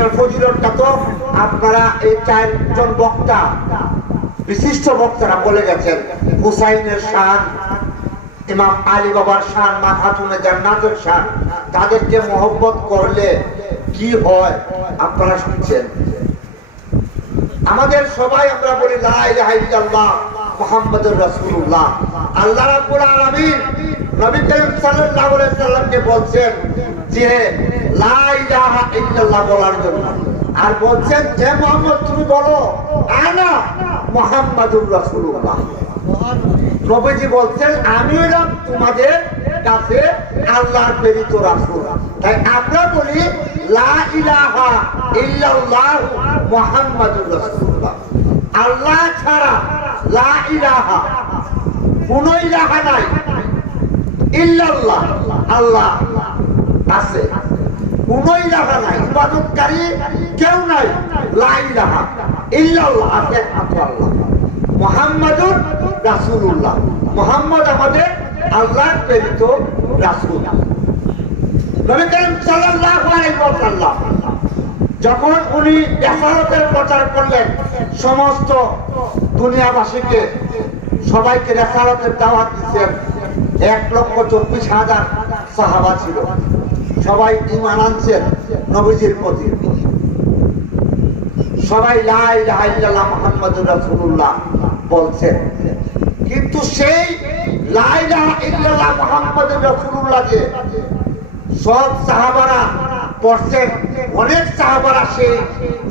এটার ফজিলতটা তো আপনারা এই চারজন বক্তা বিশিষ্ট বক্তারা বলে গেছেন। হুসাইনের শান, ইমাম আলী বাবার শান, মা খাতুনে জান্নাতের শান, তাদেরকে মহব্বত করলে কি হয় আপনারা শুনছেন। আমাদের সবাই আমরা বলি লা ইলাহা ইল্লাল্লাহ মুহাম্মাদুর রাসূলুল্লাহ। আল্লাহ রাব্বুল আলামিন নবী করিম সাল্লাল্লাহু আলাইহি সাল্লামকে বলছেন যে লা ইলাহা ইল্লাল্লাহ বলার জন্য, আর বলছেন যে মুহাম্মদ তুমি বলো আনা মুহাম্মাদুর রাসূলুল্লাহ। নবীজি বলছেন আমি হলাম তোমাদের কাছে আল্লাহর প্রেরিত রাসূল। তাই আমরা বলি লা ইলাহা ইল্লাল্লাহ মুহাম্মাদুর রাসূলুল্লাহ। আল্লাহ ছাড়া লা ইলাহা, কোন ইলাহা নাই, ইল্লাল্লাহ আল্লাহ আছে, কোন ইলাহা নাই, ইবাদতকারী কেউ নাই, লা ইলাহা ইল্লাল্লাহ আছে একমাত্র আল্লাহ। মুহাম্মাদুর রাসূলুল্লাহ, মুহাম্মদ আমাদের আল্লাহর প্রেরিত রাসূল। নবী করিম সাল্লাল্লাহু আলাইহি ওয়াসাল্লাম যখন উনি রিসালাতের প্রচার করলেন, সমস্ত দুনিয়াবাসীকে সবাইকে রিসালাতের দাওয়াত দিয়েছেন। 1,24,000 সাহাবা ছিল, সবাই ঈমান আনছেন নবীজির প্রতি, সবাই লা ইলাহা ইল্লাল্লাহ মুহাম্মাদুর রাসূলুল্লাহ বলছেন। কিন্তু সেই লা ইলাহা ইল্লাল্লাহ মুহাম্মাদুর রাসূলুল্লাহ যে সব সাহাবারা পড়ছেন, অনেক সাহাবারা সেই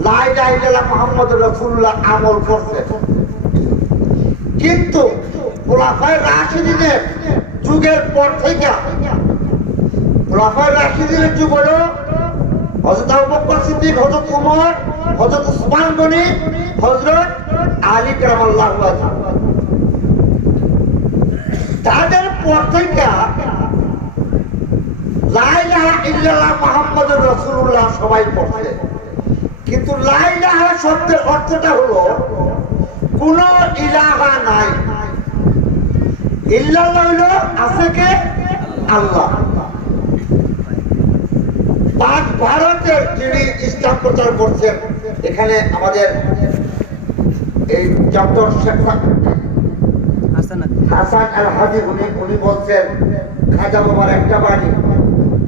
লা ইলাহা ইল্লাল্লাহ মুহাম্মাদুর রাসূলুল্লাহ আমল করছেন। কিন্তু খুলাফায়ে রাশিদিনের যুগের পর থেকে, খুলাফায়ে রাশিদিনের যুগ হলো হযরত আবু বকর সিদ্দিক, হযরত ওমর, হযরত উসমান গনি, হযরত আলী কারামাল্লাহু ওয়াজহু, তাদের পর থেকে লা ইলাহা ইল্লাল্লাহ মুহাম্মাদুর রাসূলুল্লাহ সবাই পড়ছে। কিন্তু লা ইলাহা শব্দের অর্থটা হলো কোন ইলাহা নাই, ইল্লাল্লাহ হলো আছে কে আল্লাহ। পাক ভারতের যিনি ইসলাম প্রচার করছেন, এখানে আমাদের এই ডক্টর হাসান আল হাজি উনি বলছেন খাজা বাবার একটা বাড়ি,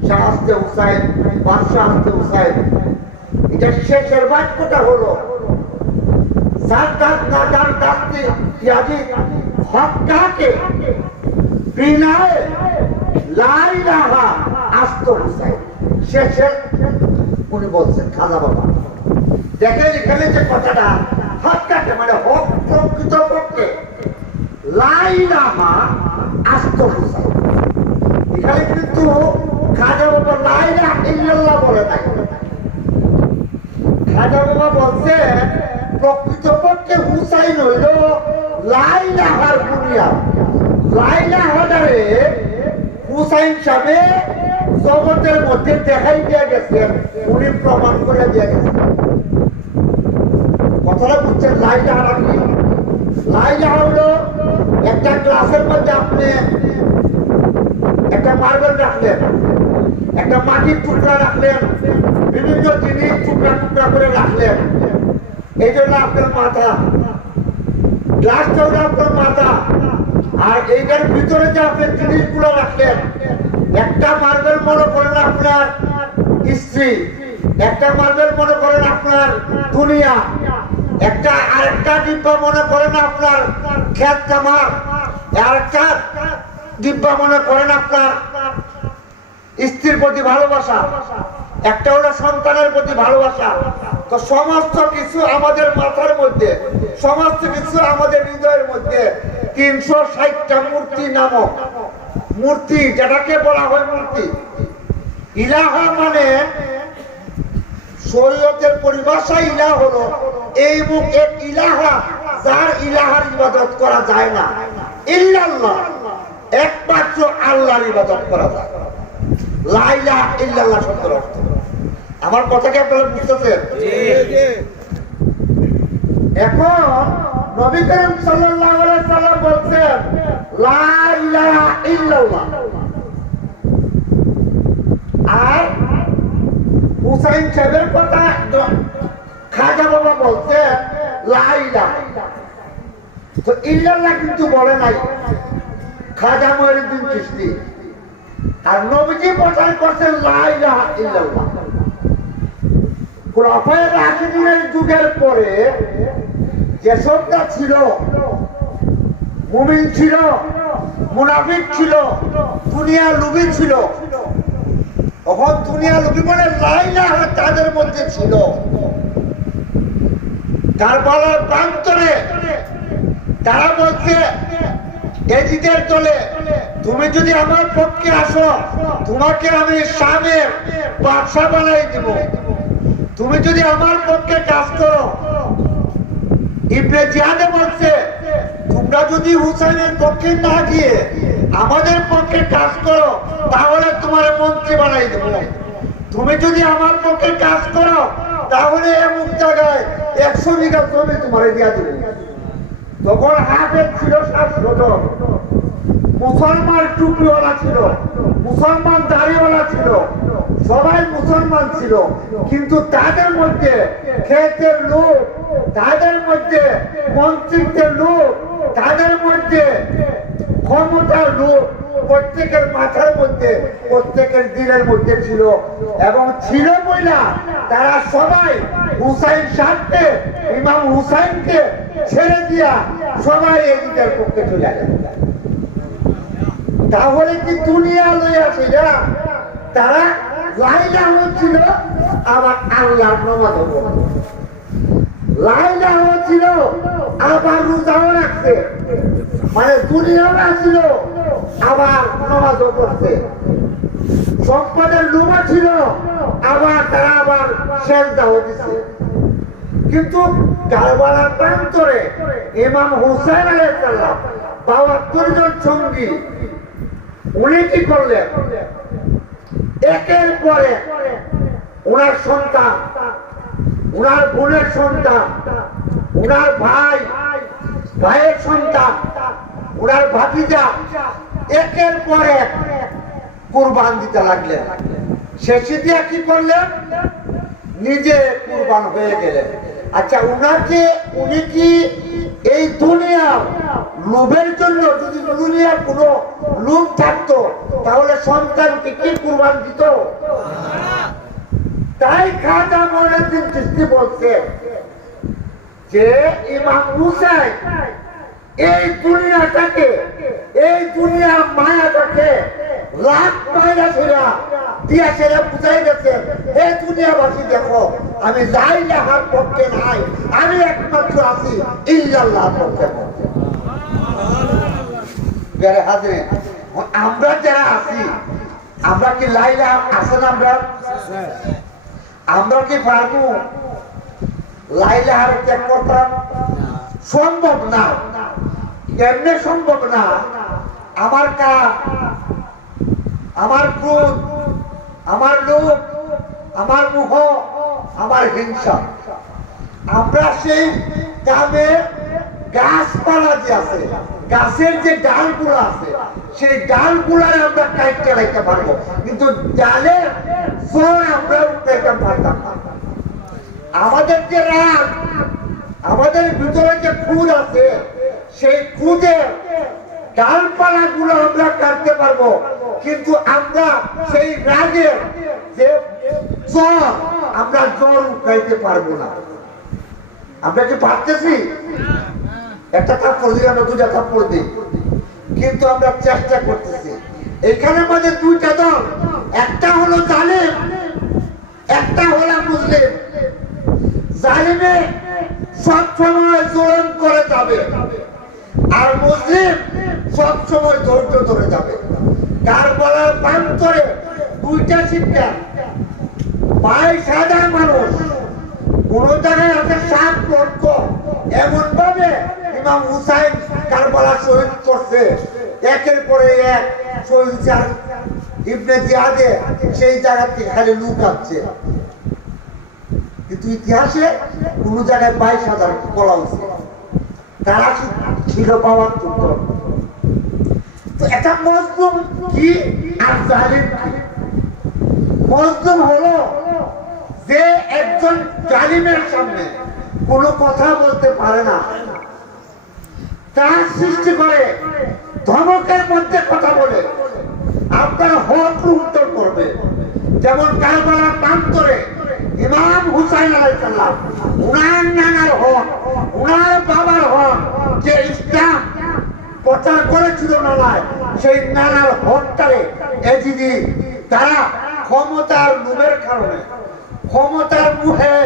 শাহ আস্তে হুসাইন, বাদশাহ আস্তে হুসাইন। এটা শেষের বাক্যটা হলো সারদার নাদার দাস্তি ইয়াদি হক্কাকে বিনায়ে লা ইলাহা আস্ত হুসাইন। শেষের উনি বলছেন খাজা বাবা। দেখেন এখানে যে কথাটা হক্কাকে মানে হক প্রকৃত পক্ষে, লা ইলাহা আস্ত হুসাইন। এখানে কিন্তু খাজা বাবা লা ইলাহা ইল্লাল্লাহ বলে নাই। খাজা বাবা বলছে প্রকৃতপক্ষে হুসাইন হইল লা ইলাহার বুনিয়াদ। লা ইলাহাটারে হুসাইন সাহেব জগতের মধ্যে দেখাই দিয়ে গেছেন, উনি প্রমাণ করে দিয়ে গেছেন। কথাটা বুঝছেন? লা ইলাহা কি? লা ইলাহা হলো একটা গ্লাসের মধ্যে আপনি একটা মার্বেল রাখলেন, একটা মাটির টুকরা রাখলেন, বিভিন্ন জিনিস টুকরা টুকরা করে রাখলেন, এই জন্য আপনার মাথা, গ্লাসটা হলো আপনার মাথা। আর এইটার ভিতরে যে আপনি জিনিসগুলো রাখলেন, একটা মার্বেল মনে করেন আপনার স্ত্রী, একটা মার্বেল মনে করেন আপনার দুনিয়া, একটা আরেকটা ডিব্বা মনে করেন আপনার খেত জামা, আরেকটা ডিব্বা মনে করেন আপনার স্ত্রীর প্রতি ভালোবাসা, একটা হলো সন্তানের প্রতি ভালোবাসা। তো সমস্ত কিছু আমাদের মাথার মধ্যে, সমস্ত কিছু আমাদের হৃদয়ের মধ্যে 360টা মূর্তি নামক মূর্তি, যেটাকে বলা হয় মূর্তি। ইলাহা মানে শরীয়তের পরিভাষায় ইলাহ হলো এই মুখ এক ইলাহা, যার ইলাহার ইবাদত করা যায় না, ইল্লাল্লাহ একমাত্র আল্লাহর ইবাদত করা যায়। লা ইলাহা ইল্লাল্লাহ শব্দের অর্থ। আমার কথাকে আপনারা বুঝতেছেন? এখন নবী করিম সাল্লাল্লাহু আলাইহি সাল্লাম বলছেন লা ইলাহা ইল্লাল্লাহ। আর হুসাইন সাহেবের কথা একদম খাজা বাবা বলছে লা ইলাহা, তো ইল্লাল্লাহ কিন্তু বলে নাই খাজা মঈনুদ্দিন চিশতি। আর নবীজি প্রচার করছেন লা ইলাহা ইল্লাল্লাহ। খুলাফায়ে রাশিদিনের যুগের পরে যেসবটা ছিল, মুমিন ছিল, মুনাফিক ছিল, দুনিয়া লোভী ছিল, তখন দুনিয়া লোভী বলে লা ইলাহা তাদের মধ্যে ছিল। কারবালার প্রান্তরে তারা বলছে এজিদের দলে, তুমি যদি আমার পক্ষে আসো তোমাকে আমি শামের বাদশা বানাই দিব, তুমি যদি আমার পক্ষে কাজ করো। ইবনে জিয়াদে বলছে তোমরা যদি হুসাইনের পক্ষে না গিয়ে আমাদের পক্ষে কাজ করো তাহলে তোমার মন্ত্রী বানাই দেব, তুমি যদি আমার পক্ষে কাজ করো তাহলে এমন জায়গায় 100 বিঘা জমি তোমার দিয়া দেব। তখন হাফেজ ছিল 700 জন, মুসলমান টুপিওয়ালা ছিল, মুসলমান দাড়িওয়ালা ছিল, সবাই মুসলমান ছিল, কিন্তু তাদের মধ্যে ক্ষেতের লোক, তাদের মধ্যে মন্ত্রিত্বের লোক, তাদের মধ্যে ক্ষমতার লোক প্রত্যেকের মাথার মধ্যে, প্রত্যেকের দিলের মধ্যে ছিল। এবং ছিল বইলা তারা সবাই হুসাইন সাহেবকে, ইমাম হুসাইনকে ছেড়ে দিয়া সবাই এদিকের পক্ষে চলে গেল। তাহলে কি দুনিয়া লইয়া ছিল? তারা লা ইলাহা ছিল, আবার আল্লাহর নামাজ পড়ত। লা ইলাহা ছিল, আবার রোজাও রাখছে, মানে দুনিয়াও ছিল, আবার নামাজও পড়ছে। সম্পদের লোভা ছিল, আবার তারা আবার সেজদাও দিছে। কিন্তু কারবালার প্রান্তরে ইমাম হুসাইন আলাইহিস সালাম ৭২ জন সঙ্গী, উনি কি করলেন? একের পরে ওনার সন্তান, ওনার বোনের সন্তান, ওনার ভাই, ভাইয়ের সন্তান, ওনার ভাতিজা একের পরে কুরবান দিতে লাগলেন। শেষে দিয়ে কি করলেন? নিজে কুরবান হয়ে গেলেন। আচ্ছা, উনি কি এই দুনিয়া লোভের জন্য, যদি দুনিয়ার কোনো লোভ থাকতো তাহলে সন্তানকে কি কুরবান দিত? তাই খাজা মঈনুদ্দিন চিশতি বলছে যে ইমাম হুসাইন এই দুনিয়াটাকে, এই দুনিয়া মায়াটাকে লাখ পায়রা ছেড়া দিয়া ছেড়া বুঝাই গেছে, হে দুনিয়াবাসী দেখো আমি লা ইলাহার পক্ষে নাই, আমি একমাত্র আছি ইল্লাল্লাহর পক্ষে। আমরা যারা আছি, আমরা কি লা ইলাহা আছেন? আমরা কি পারবো লা ইলাহার ত্যাগ করতাম? সম্ভব না। কেমনে সম্ভব না? আমার কাম, আমার ক্রোধ, আমার লোভ, আমার মোহ, আমার হিংসা, আমরা সেই কামের গাছপালা যে আছে, গাছের যে ডালগুলো আছে, সেই ডালগুলার আমরা কাটতে রাখতে পারবো, কিন্তু ডালের ফল আমরা উঠাইতে পারতাম না। আমাদের যে রাগ, আমাদের ভিতরে যে ক্রোধ আছে, সেই ক্রোধের ডালপালা গুলো আমরা কাটতে পারবো, কিন্তু আমরা সেই রাগের যে জ্বর, আমরা জ্বর উঠাইতে পারবো না। আমরা কি পারতেছি? একটা থাপ্পড় দিই, আমরা দুটা থাপ্পড় দিই, কিন্তু আমরা চেষ্টা করতেছি। এখানে মধ্যে দুইটা দল, একটা হলো জালিম, একটা হলো মুসলিম। জালিমে সব সময় জুলুম করে যাবে, আর মুসলিম সব সময় ধৈর্য ধরে যাবে। কারবালার প্রান্তরে দুইটা শিক্ষা, 22,000 মানুষ, কোন জায়গায় আছে 7 লক্ষ। এমন ভাবে ইমাম হুসাইন কারবালা শহীদ করছে, একের পরে এক শহীদ। ইবনে জিয়াদে সেই জায়গা থেকে খালি লুকাচ্ছে, কিন্তু ইতিহাসে কোন জায়গায় 22,000 বলা হচ্ছে। তারা ছিল ৭২ জন। তো এটা মজলুম কি আর জালিম কি? মজলুম হলো জালিমের সামনে কোনো কথা বলতে পারে না, তার সৃষ্টি করে ধমকের মধ্যে কথা বলে আপনার হক উত্তর করবে। যেমন কারবালার প্রান্তরে ইমাম হুসাইন আলাইহিস সালাম, উনার নানার হক, উনার বাবার হক, যে ইসলাম প্রচার করেছিল নানায়, সেই নানার হকটারে এজিদি তারা ক্ষমতার লোভের কারণে, ক্ষমতার মুহে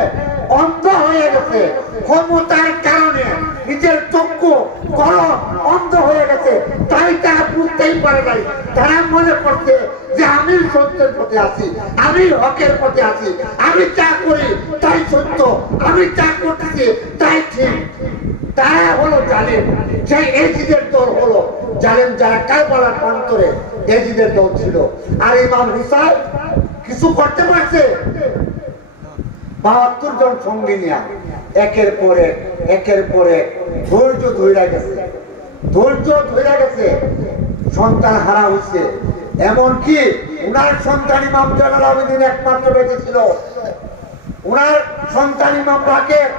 অন্ধ হয়ে গেছে, ক্ষমতার কারণে নিজের চক্ষু কলম অন্ধ হয়ে গেছে, তাই তারা বুঝতেই পারে নাই। তারা মনে করছে যে আমি সত্যের পথে আছি, আমি হকের পথে আছি, আমি যা করি তাই সত্য, আমি যা করতেছি তাই ঠিক। তারা হলো জালেম, সেই এজিদের দল হলো জালেম, যারা কারবালার প্রান্তরে এজিদের দল ছিল। আর ইমাম হুসাইন কিছু করতে পারছে? ৭২ জন সঙ্গী নিয়ে একের পর এক ধৈর্য ধরে গেছে, সন্তান হারা হয়েছে। এমনকি উনার সন্তান ইমাম জয়নুল আবেদিন একমাত্র বেঁচে ছিল, উনার সন্তান ইমাম বাকের,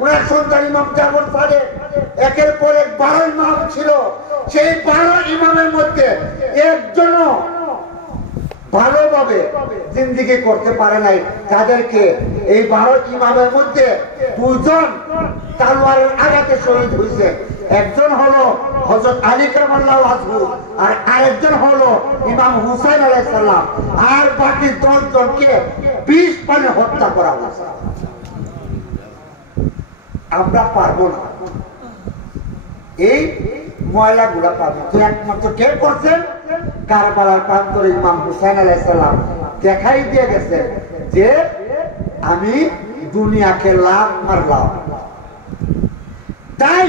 উনার সন্তান ইমাম জাফর সাদেক, একের পর এক 12 ইমাম ছিল। সেই 12 ইমামের মধ্যে একজনও ভালোভাবে জিন্দিগি করতে পারে নাই। তাদেরকে এই 12 ইমামের মধ্যে 2 জন তলোয়ারের আঘাতে শহীদ হয়েছে। একজন হলো হযরত আলী কারামাল্লাহু ওয়াজহু, আর আরেকজন হলো ইমাম হুসাইন আলাইহিস সালাম। আর বাকি 10 জনকে 20 পানে হত্যা করা হয়েছে। আমরা পারবো না, এই ময়লা গুলা পাবো তো একমাত্র কে করছেন? কারবালার প্রান্তরে ইমাম হুসাইন আলাইহিস সালাম দেখাই দিয়ে গেছেন যে আমি দুনিয়াকে লাভ মারলাম। তাই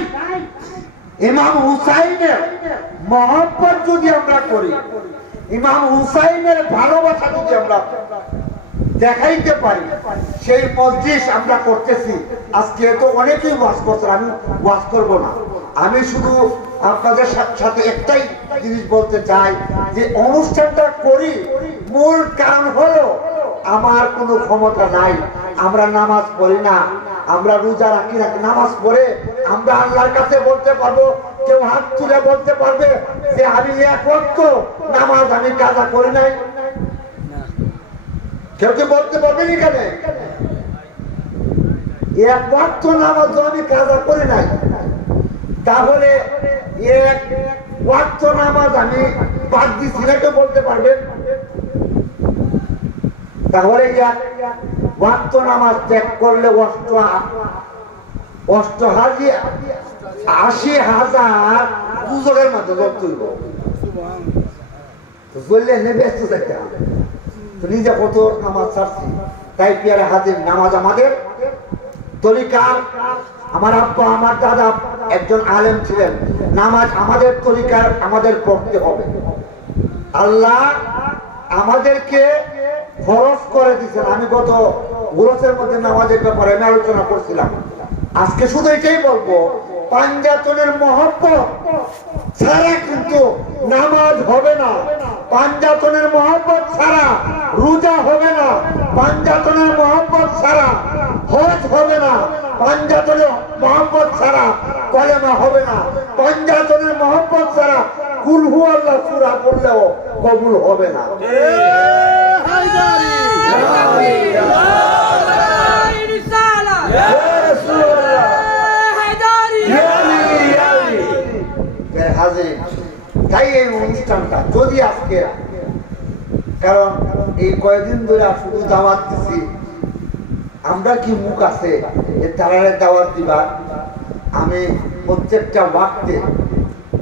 ইমাম হুসাইনের মহব্বত যদি আমরা করি, ইমাম হুসাইনের ভালোবাসা যদি আমরা দেখাইতে পারি, সেই মজলিস আমরা করতেছি। আজকে তো অনেকেই ওয়াজ করছেন, আমি ওয়াজ করব না। আমি শুধু আপনাদের সাথে একটাই জিনিস বলতে চাই যে অনুষ্ঠানটা করি, মূল কারণ হলো আমার কোনো ক্ষমতা নাই, আমরা নামাজ পড়ি না, আমরা রোজা রাখি না। নামাজ পড়ে আমরা আল্লাহর কাছে বলতে পারবো, কেউ হাত তুলে বলতে পারবে যে আমি এক ওয়াক্ত নামাজ আমি কাজা করি নাই? কেউ কি বলতে পারবেন? এখানে এক ওয়াক্ত নামাজ আমি কাজা করি নাই, তাহলে এক ওয়াক্ত নামাজ আমি বাদ দিছি না, কেউ বলতে পারবেন? তাহলে এক ওয়াক্ত নামাজ ত্যাগ করলে ৮০,০০০ দুজনের মধ্যে যোগ তুলব। ব্যস্ত থাকতে হবে, নিজে কত নামাজ ছাড়ছি। তাই পিয়ারে হাজির, নামাজ আমাদের তরিকার। আমার আব্বা আমার দাদা একজন আলেম ছিলেন, নামাজ আমাদের তরিকার, আমাদের পড়তে হবে। আল্লাহ আমাদেরকে ফরজ করে দিয়েছেন। আমি গত গুরসের মধ্যে নামাজের ব্যাপারে আমি আলোচনা করছিলাম। আজকে শুধু এটাই বলবো, পাঞ্জাতনের মহব্বত ছাড়া কিন্তু নামাজ হবে না, পাঞ্জাতনের মহব্বত ছাড়া রোজা হবে না, পাঞ্জাতনের মহব্বত ছাড়া হজ হবে না, পাঞ্জাতনের মহব্বত ছাড়া কলেমা হবে না, পাঞ্জাতনের মহব্বত ছাড়া কুল হু আল্লাহ সূরা পড়লেও কবুল হবে না। তাই এই অনুষ্ঠানটা যদি আজকে, কারণ এই কয়েকদিন ধরে শুধু দাওয়াত দিচ্ছি, আমরা কি মুখ আছে তারারে দাওয়াত দিবা? আমি প্রত্যেকটা ওয়াক্তে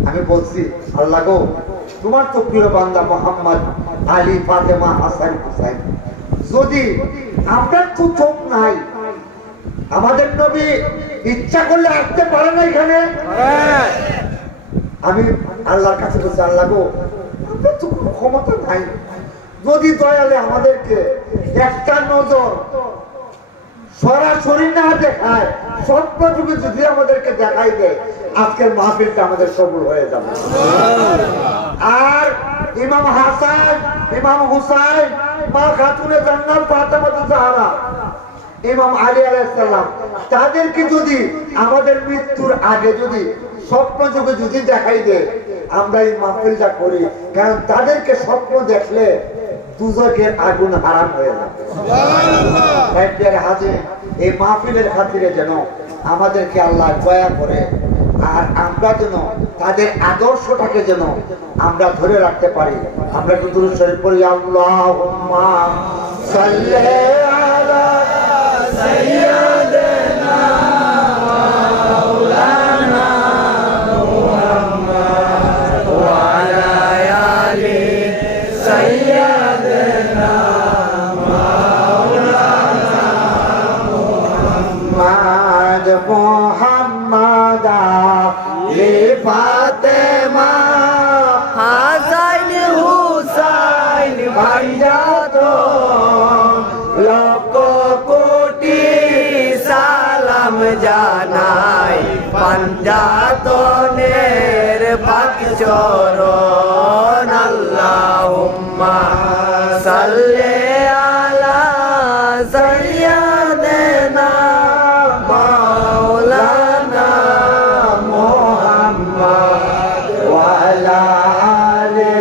আমি বলছি, আল্লাহ গো, তোমার তো প্রিয় বান্দা মোহাম্মদ, আলী, ফাতেমা, হাসান, হুসাইন, যদি আমরা তো চোখ নাই, আমাদের নবী ইচ্ছা করলে আসতে পারে না এখানে, আমি আল্লাহর কাছে বলছি, আল্লাহ গো, আমরা তো কোনো ক্ষমতা নাই, যদি দয়ালে আমাদেরকে একটা নজর সরাসরি না দেখায়, স্বপ্নযুগে যদি আমাদেরকে দেখাই দেয়, আজকের মাহফিলটা আমাদের সফল হয়ে যাবে। আর ইমাম হাসান, ইমাম হুসাইন, মা খাতুনে জান্নাত ফাতেমা জাহরা, ইমাম আলী আলাইহিস সালাম তাদেরকে যদি আমাদের মৃত্যুর আগে যদি স্বপ্ন যুগে যদি দেখাই দেয় আমরা এই মাহফিলটা করি, কারণ তাদেরকে স্বপ্ন দেখলে দুজকের আগুন হারাম হয়ে যাবে। হাজির, এই মাহফিলের খাতিরে যেন আমাদেরকে আল্লাহ দয়া করে, আর আমরা যেন তাদের আদর্শটাকে যেন আমরা ধরে রাখতে পারি। আমরা কি দুরূদ শরীফ পড়ি? আল্লাহুম্মা সাল্লি আলা সাইয়্যিদিনা মাওলানা মুহাম্মদ ওয়া আলা আলি সাইয়্যিদিনা মাওলানা মুহাম্মদ মুহাম্মদ আলি ফাতেমা হাসান হুসাইন ভাইজাতো লক্ষ কোটি সালাম জানাই পাঞ্জাতনের পাক চরণ। আল্লাহুম্মা সাল্লি আলা সাইয়্যিদিনা মাওলানা মুহাম্মদ ওয়া আলা আলি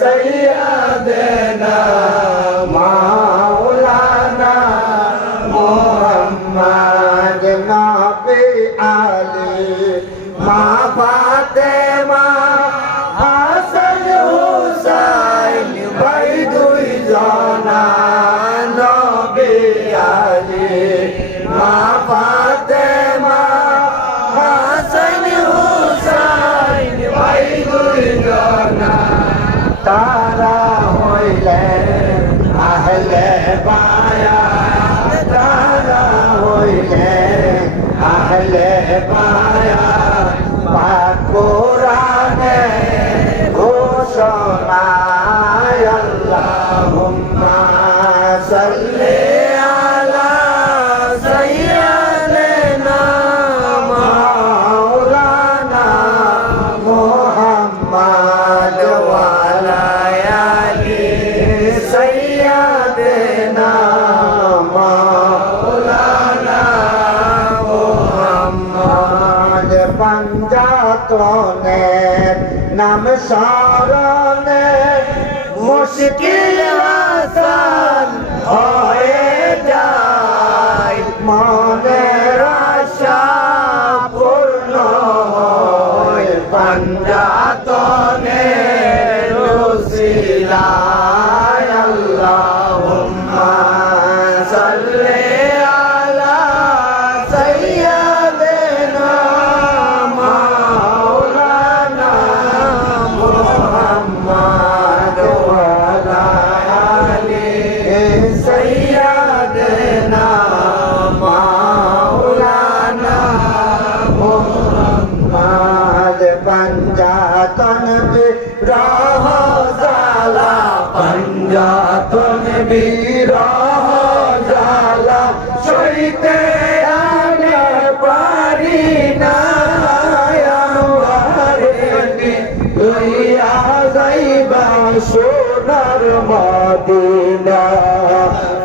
সাইয়্যিদিনা মাওলানা মুহাম্মদ। নবী আলী মা ফাতেমা হাসান হুসাইন ভাই দুইজনা। নবী আলী মা ফাতেমা হাসান হুসাইন ভাই দুইজনা। তারা হইলেন আহলে বায়াত, তারা হইলেন আহলে বায়াত। পাক কোরআনে ঘোষণা আল্লাহুম্মা সাল্লি আলা সাইয়্যিদিনা মাওলানা মুহাম্মদ ওয়া আলা আলি সাইয়্যিদিনা মাওলানা মুহাম্মদ। পাঞ্জাতনের নাম স্মরণে মুশকিল আসান হয়ে যায়, মনের আশা পূর্ণ হয় পাঞ্জাতনের উসিলায়। আল্লাহুম্মা সাল্লি আলা সাইয়্যিদিনা মাওলানা মুহাম্মদ ওয়া আলা আলি সাইয়্যিদিনা মাওলানা মুহাম্মদ। পাঞ্জাতন বিরহ জালা, পাঞ্জাতন বিরহ জালা সইতে আনে পারি না। লইয়া যাইবা সোনার মদিনা,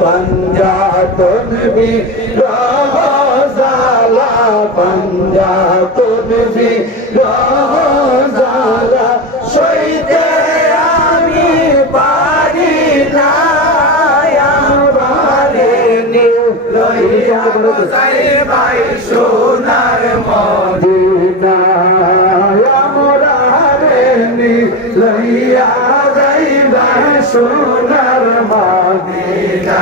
পাঞ্জাতন বিরহ জালা, পাঞ্জাতন বিরহ জালা সইতে আমি পারি না। লইয়া যাইবা সোনার মদিনা, লইয়া যাইবা সোনার মদিনা।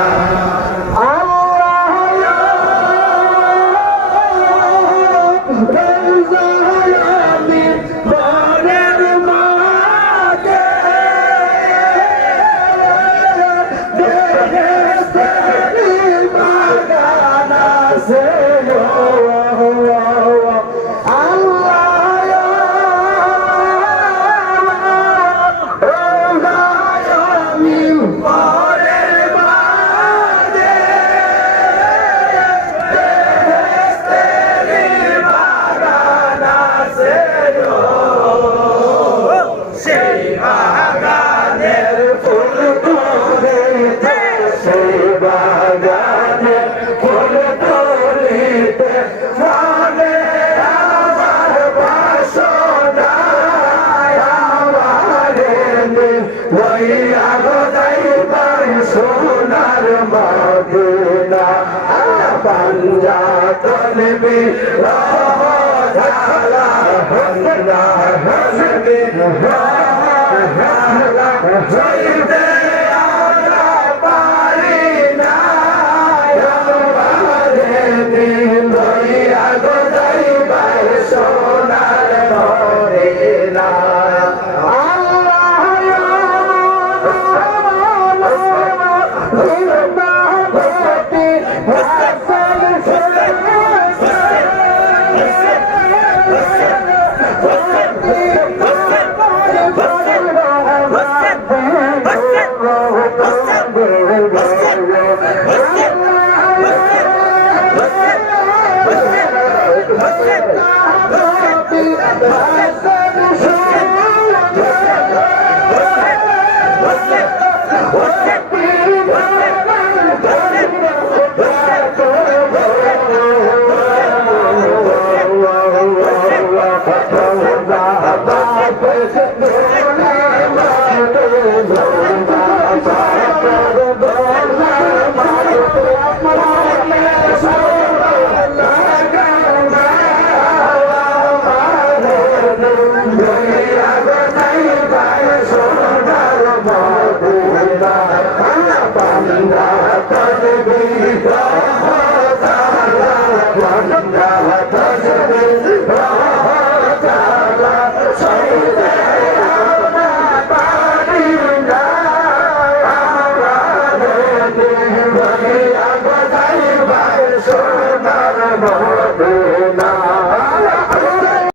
মদিনা পাঞ্জাতন বিরহ ঝালা হন্না হসবি ঝালা সইতে আমরা পারি না আমারে দিন লইয়া গো যাইবার সোনার মদিনা সোনার